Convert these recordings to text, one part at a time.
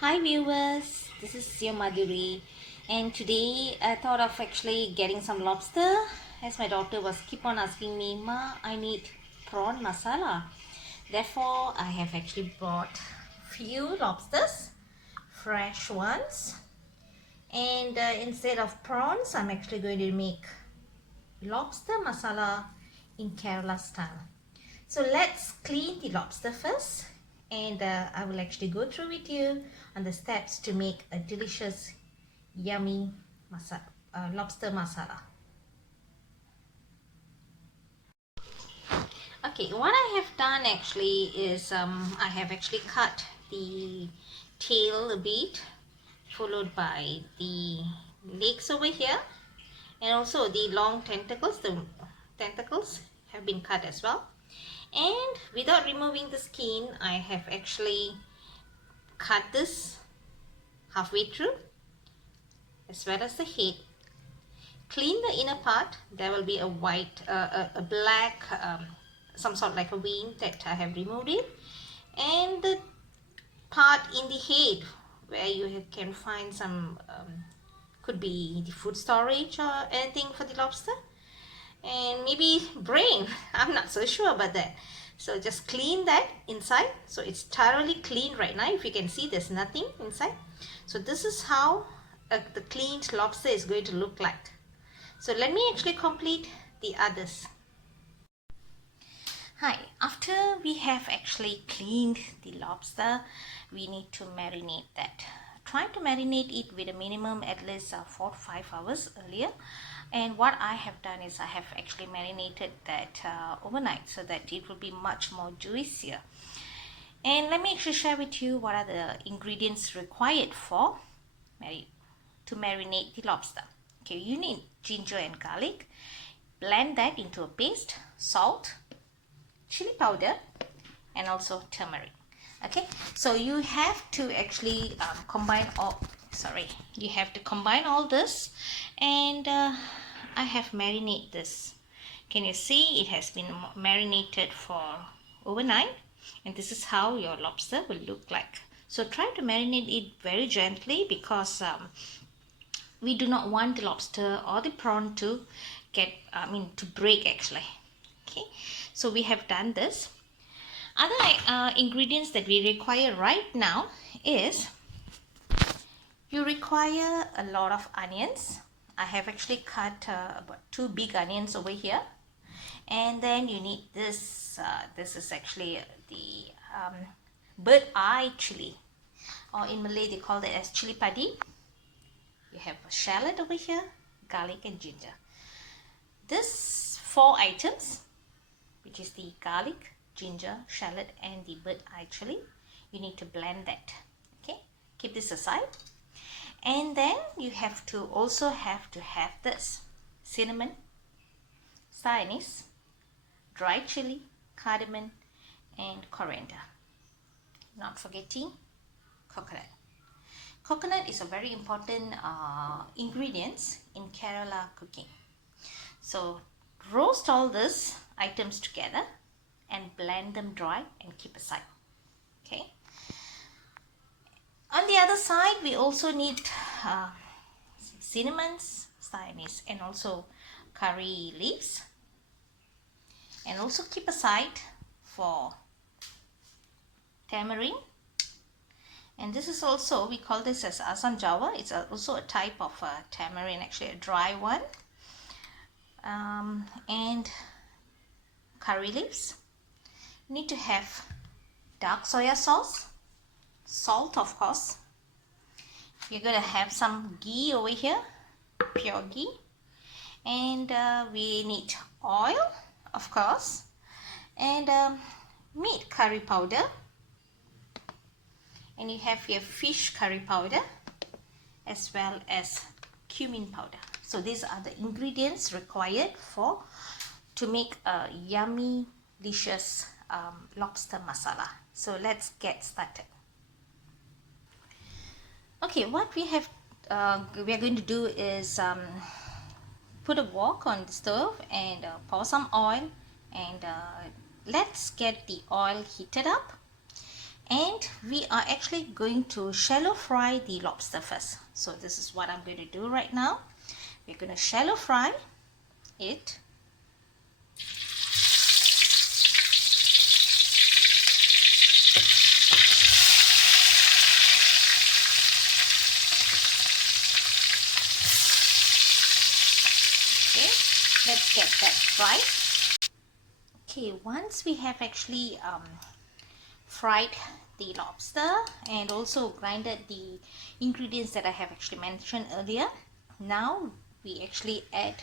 Hi viewers, this is your Madhuri, and today I thought of actually getting some lobster as my daughter was keep on asking me, Ma, I need prawn masala. Therefore, I have actually bought few lobsters, fresh ones, and instead of prawns, I'm actually going to make lobster masala in Kerala style. So let's clean the lobster first, and I will actually go through with you on the steps to make a delicious yummy lobster masala. Okay, what I have done actually is I have actually cut the tail a bit, followed by the legs over here, and also the long tentacles. The tentacles have been cut as well, and without removing the skin, I have actually cut this halfway through as well as the head. Clean the inner part. There will be a white a black some sort like a vein that I have removed it, and the part in the head where you can find some could be the food storage or anything for the lobster, and maybe brain. I'm not so sure about that. So just clean that inside. So it's thoroughly clean right now. If you can see, there's nothing inside. So this is how the cleaned lobster is going to look like. So let me actually complete the others. Hi, after we have actually cleaned the lobster, we need to marinate that. Try to marinate it with a minimum at least 4 to 5 hours earlier. And what I have done is I have actually marinated that overnight so that it will be much more juicier. And let me actually share with you what are the ingredients required for to marinate the lobster. Okay, you need ginger and garlic. Blend that into a paste, salt, chili powder, and also turmeric. Okay, so you have to actually combine all this, and I have marinated this. Can you see it has been marinated for overnight, and this is how your lobster will look like. So try to marinate it very gently because we do not want the lobster or the prawn to to break actually. Okay, so we have done this. Other ingredients that we require right now is you require a lot of onions. I have actually cut about 2 big onions over here, and then you need this. This is actually the bird eye chili, or in Malay they call it as chili padi. You have a shallot over here, garlic and ginger. This 4 items, which is the garlic, ginger, shallot and the bird eye chili, you need to blend that. Okay, keep this aside. And then you have to have this cinnamon, star anise, dried chili, cardamom and coriander. Not forgetting coconut. Coconut is a very important ingredient in Kerala cooking. So roast all these items together and blend them dry and keep aside. Okay. On the other side, we also need some cinnamons, star anise, and also curry leaves. And also keep aside for tamarind. And this is also, we call this as asam jawa. It's also a type of tamarind, actually a dry one. And curry leaves. You need to have dark soya sauce, salt of course. You're going to have some ghee over here, pure ghee, and we need oil of course, and meat curry powder, and you have your fish curry powder as well as cumin powder. So these are the ingredients required to make a yummy delicious lobster masala. So let's get started. Okay, what we are going to do is put a wok on the stove and pour some oil, and let's get the oil heated up. And we are actually going to shallow fry the lobster first. So this is what I'm going to do right now. We're going to shallow fry it. Okay, let's get that fried. Okay, once we have actually fried the lobster and also grinded the ingredients that I have actually mentioned earlier, now we actually add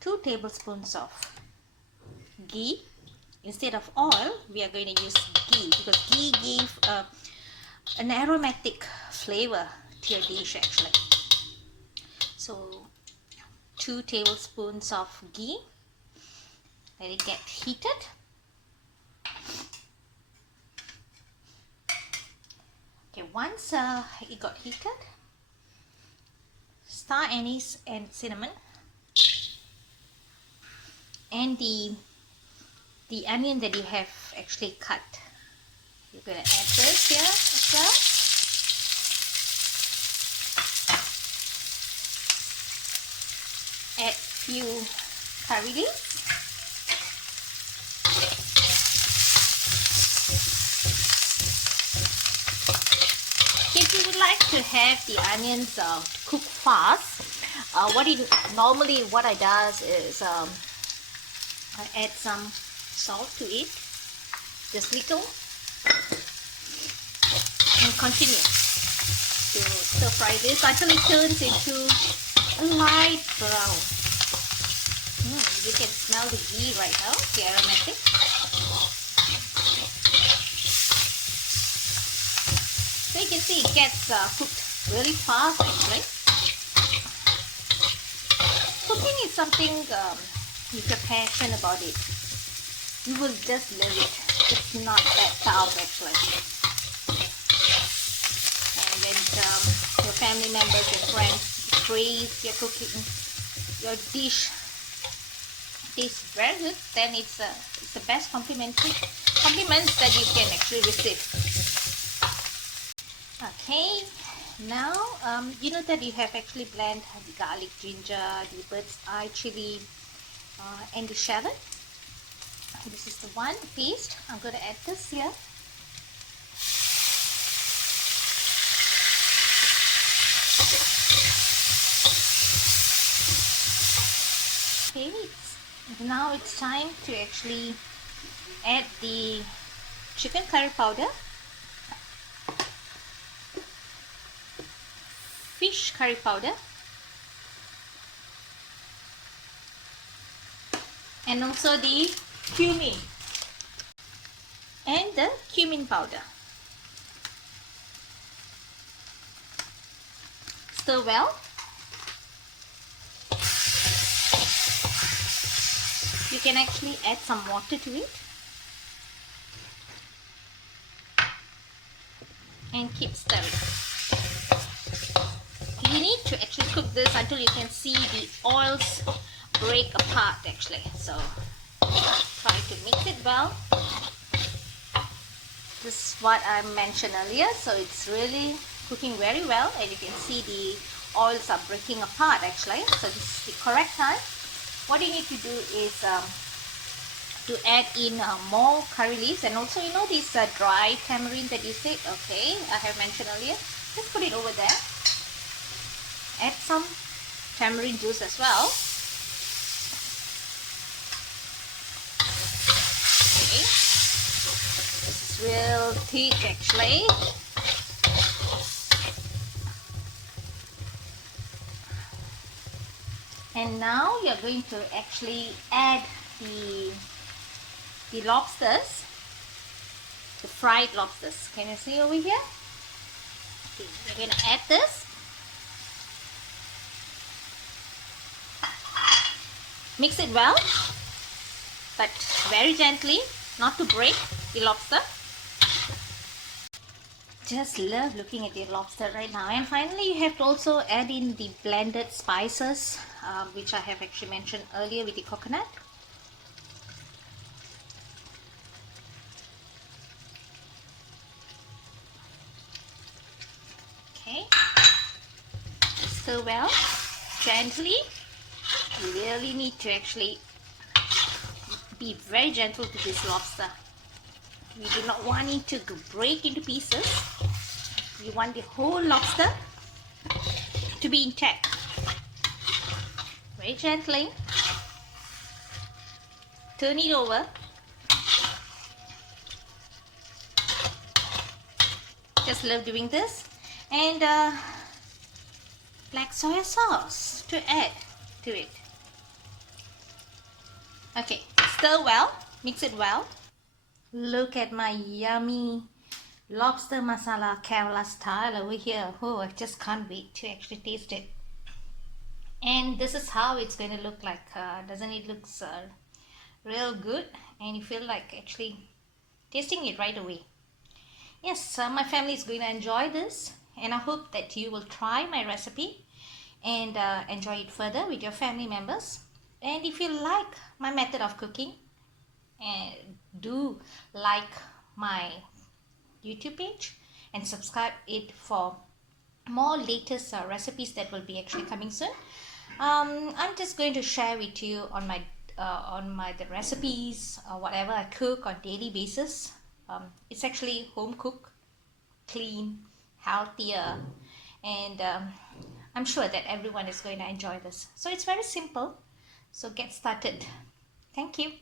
2 tablespoons of ghee. Instead of oil, we are going to use ghee because ghee gives an aromatic flavor to your dish actually. So 2 tablespoons of ghee. Let it get heated. Okay, once it got heated, star anise and cinnamon, and the onion that you have actually cut. You're going to add this here as well. Add few curry leaves. If you would like to have the onions cook fast, what I does is I add some salt to it, just little, and continue to stir fry this until it turns into a light brown. You can smell the ghee right now, the aromatic. So you can see it gets cooked really fast actually. Cooking is something if you're passionate about it, you will just love it. It's not that tough actually. And when your family members and friends praise your cooking, your dish tastes very good, then it's the best compliments that you can actually receive. Okay, now you know that you have actually blended the garlic, ginger, the bird's eye chili, and the shallot. This is the one paste. I'm going to add this here. Okay, now it's time to actually add the chicken curry powder, fish curry powder, and also the cumin and the cumin powder. Stir well. You can actually add some water to it and keep stirring. You need to actually cook this until you can see the oils break apart actually. So try to mix it well. This is what I mentioned earlier, so it's really cooking very well, and you can see the oils are breaking apart actually. So this is the correct time. What you need to do is to add in more curry leaves, and also you know this dry tamarind that you said, okay, I have mentioned earlier, just put it over there. Add some tamarind juice as well. Okay, this is real thick actually. And now you're going to actually add the lobsters, the fried lobsters. Can you see over here? Okay, you're going to add this. Mix it well, but very gently, not to break the lobster. Just love looking at the lobster right now. And finally, you have to also add in the blended spices, which I have actually mentioned earlier with the coconut. Okay, stir well, gently. You really need to actually be very gentle to this lobster. We do not want it to break into pieces. We want the whole lobster to be intact. Very gently. Turn it over. Just love doing this. And black soy sauce to add to it. Okay, stir well, mix it well. Look at my yummy lobster masala Kerala style over here. Oh, I just can't wait to actually taste it. And this is how it's going to look like. Doesn't it look real good? And you feel like actually tasting it right away. Yes, my family is going to enjoy this, and I hope that you will try my recipe and enjoy it further with your family members. And if you like my method of cooking, do like my YouTube page and subscribe it for more latest recipes that will be actually coming soon. I'm just going to share with you on my the recipes, whatever I cook on daily basis. It's actually home cooked, clean, healthier, and I'm sure that everyone is going to enjoy this. So it's very simple. So get started. Thank you.